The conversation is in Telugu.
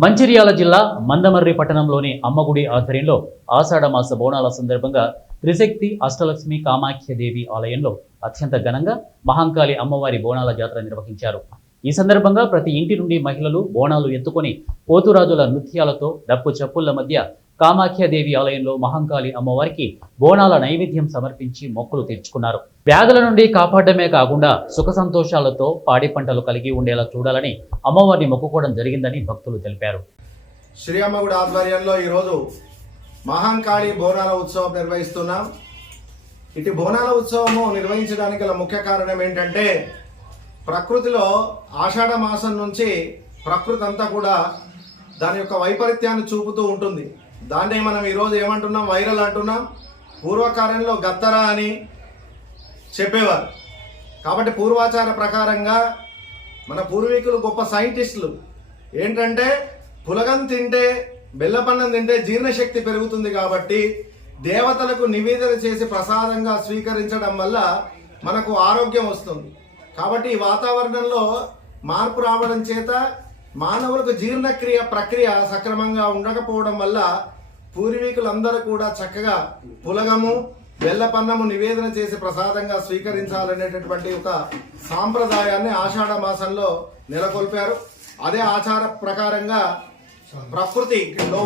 మంచిర్యాల జిల్లా మందమర్రి పట్టణంలోని అమ్మగుడి ఆధ్వర్యంలో ఆషాఢమాస బోనాల సందర్భంగా త్రిశక్తి అష్టలక్ష్మి కామాఖ్యదేవి ఆలయంలో అత్యంత ఘనంగా మహంకాళి అమ్మవారి బోనాల జాతర నిర్వహించారు. ఈ సందర్భంగా ప్రతి ఇంటి నుండి మహిళలు బోనాలు ఎత్తుకొని పోతురాజుల నృత్యాలతో డప్పు చప్పుళ్ల మధ్య కామాఖ్యదేవి ఆలయంలో మహంకాళి అమ్మవారికి బోనాల నైవేద్యం సమర్పించి మొక్కులు తీర్చుకున్నారు. వ్యాధుల నుండి కాపాడమే కాకుండా సుఖ సంతోషాలతో పాడి పంటలు కలిగి ఉండేలా చూడాలని అమ్మవారిని మొక్కుకోవడం జరిగిందని భక్తులు తెలిపారు. శ్రీ అమ్మగుడి ఆధ్వర్యంలో ఈరోజు మహంకాళి బోనాల ఉత్సవం నిర్వహిస్తున్నాం. ఇటు బోనాల ఉత్సవము నిర్వహించడానికి గల ముఖ్య కారణం ఏంటంటే, ప్రకృతిలో ఆషాఢ మాసం నుంచి ప్రకృతి అంతా కూడా దాని యొక్క వైపరీత్యాన్ని చూపుతూ ఉంటుంది. దాన్నే మనం ఈరోజు ఏమంటున్నాం, వైరల్ అంటున్నాం. పూర్వకాలంలో గత్తర అని చెప్పేవారు. కాబట్టి పూర్వాచార ప్రకారంగా మన పూర్వీకులు గొప్ప సైంటిస్టులు. ఏంటంటే, పులగం తింటే బెల్లపన్నం తింటే జీర్ణశక్తి పెరుగుతుంది కాబట్టి దేవతలకు నివేదన చేసి ప్రసాదంగా స్వీకరించడం వల్ల మనకు ఆరోగ్యం వస్తుంది. కాబట్టి ఈ వాతావరణంలో మార్పు రావడం చేత మానవులకు జీర్ణక్రియ ప్రక్రియ సక్రమంగా ఉండకపోవడం వల్ల పూర్వీకులందరూ కూడా చక్కగా పులగము బెల్లపన్నము నివేదన చేసి ప్రసాదంగా స్వీకరించాలనేటటువంటి ఒక సాంప్రదాయాన్ని ఆషాఢ మాసంలో నెలకొల్పారు. అదే ఆచార ప్రకారంగా ప్రకృతిలో